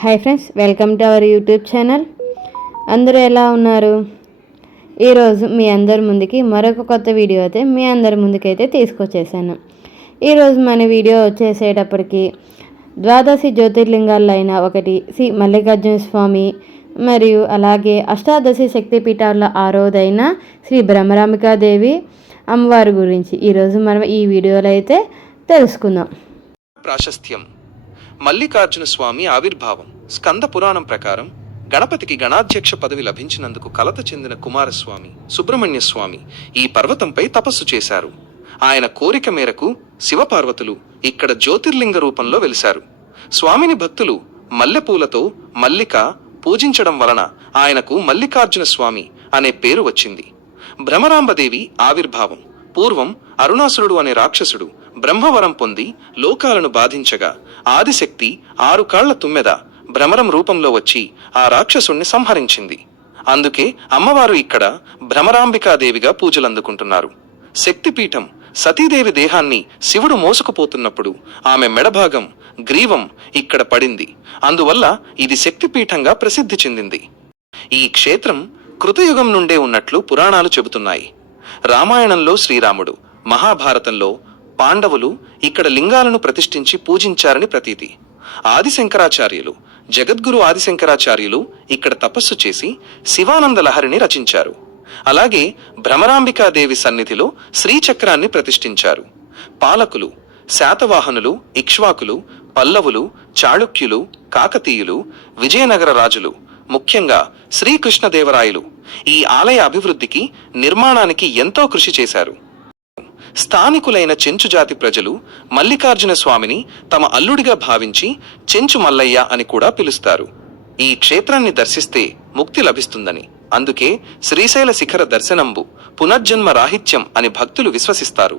Hi friends, welcome to our YouTube channel. అందరూ ఎలా ఉన్నారు? ఈరోజు మీ అందరి ముందుకి మరొక కొత్త వీడియో అయితే మీ అందరి ముందుకైతే తీసుకొచ్చేసాను. ఈరోజు మన వీడియో వచ్చేసేటప్పటికి ద్వాదశి జ్యోతిర్లింగాల్లో అయిన ఒకటి శ్రీ మల్లికార్జున స్వామి మరియు అలాగే అష్టాదశి శక్తిపీఠాల ఆరోదైన శ్రీ బ్రహ్మరాంబికాదేవి అమ్మవారి గురించి ఈరోజు మనం ఈ వీడియోలో అయితే తెలుసుకుందాం. ప్రాశస్త్యం. మల్లికార్జున స్వామి ఆవిర్భావం. స్కంద పురాణం ప్రకారం గణపతికి గణాధ్యక్ష పదవి లభించినందుకు కలత చెందిన కుమారస్వామి సుబ్రహ్మణ్య స్వామి ఈ పర్వతంపై తపస్సు చేశారు. ఆయన కోరిక మేరకు శివపార్వతులు ఇక్కడ జ్యోతిర్లింగ రూపంలో వెలిశారు. స్వామిని భక్తులు మల్లెపూలతో మల్లిక పూజించడం వలన ఆయనకు మల్లికార్జున స్వామి అనే పేరు వచ్చింది. భ్రమరాంబదేవి ఆవిర్భావం. పూర్వం అరుణాసురుడు అనే రాక్షసుడు బ్రహ్మవరం పొంది లోకాలను బాధించగా ఆదిశక్తి 6 కాళ్ల తుమ్మెద భ్రమరం రూపంలో వచ్చి ఆ రాక్షసుణ్ణి సంహరించింది. అందుకే అమ్మవారు ఇక్కడ భ్రమరాంబికాదేవిగా పూజలందుకుంటున్నారు. శక్తిపీఠం. సతీదేవి దేహాన్ని శివుడు మోసుకుపోతున్నప్పుడు ఆమె మెడభాగం గ్రీవం ఇక్కడ పడింది. అందువల్ల ఇది శక్తిపీఠంగా ప్రసిద్ధి చెందింది. ఈ క్షేత్రం కృతయుగం నుండే ఉన్నట్లు పురాణాలు చెబుతున్నాయి. రామాయణంలో శ్రీరాముడు, మహాభారతంలో పాండవులు ఇక్కడ లింగాలను ప్రతిష్ఠించి పూజించారని ప్రతీతి. ఆదిశంకరాచార్యులు, జగద్గురు ఆదిశంకరాచార్యులు ఇక్కడ తపస్సు చేసి శివానంద లహరిని రచించారు. అలాగే భ్రమరాంబికాదేవి సన్నిధిలో శ్రీచక్రాన్ని ప్రతిష్ఠించారు. పాలకులు శాతవాహనులు, ఇక్ష్వాకులు, పల్లవులు, చాళుక్యులు, కాకతీయులు, విజయనగర రాజులు, ముఖ్యంగా శ్రీకృష్ణదేవరాయలు ఈ ఆలయ అభివృద్ధికి నిర్మాణానికి ఎంతో కృషి చేశారు. స్థానికులైన చెంచు జాతి ప్రజలు మల్లికార్జున స్వామిని తమ అల్లుడిగా భావించి చెంచు మల్లయ్య అని కూడా పిలుస్తారు. ఈ క్షేత్రాన్ని దర్శిస్తే ముక్తి లభిస్తుందని, అందుకే శ్రీశైల శిఖర దర్శనంబు పునర్జన్మ రాహిత్యం అని భక్తులు విశ్వసిస్తారు.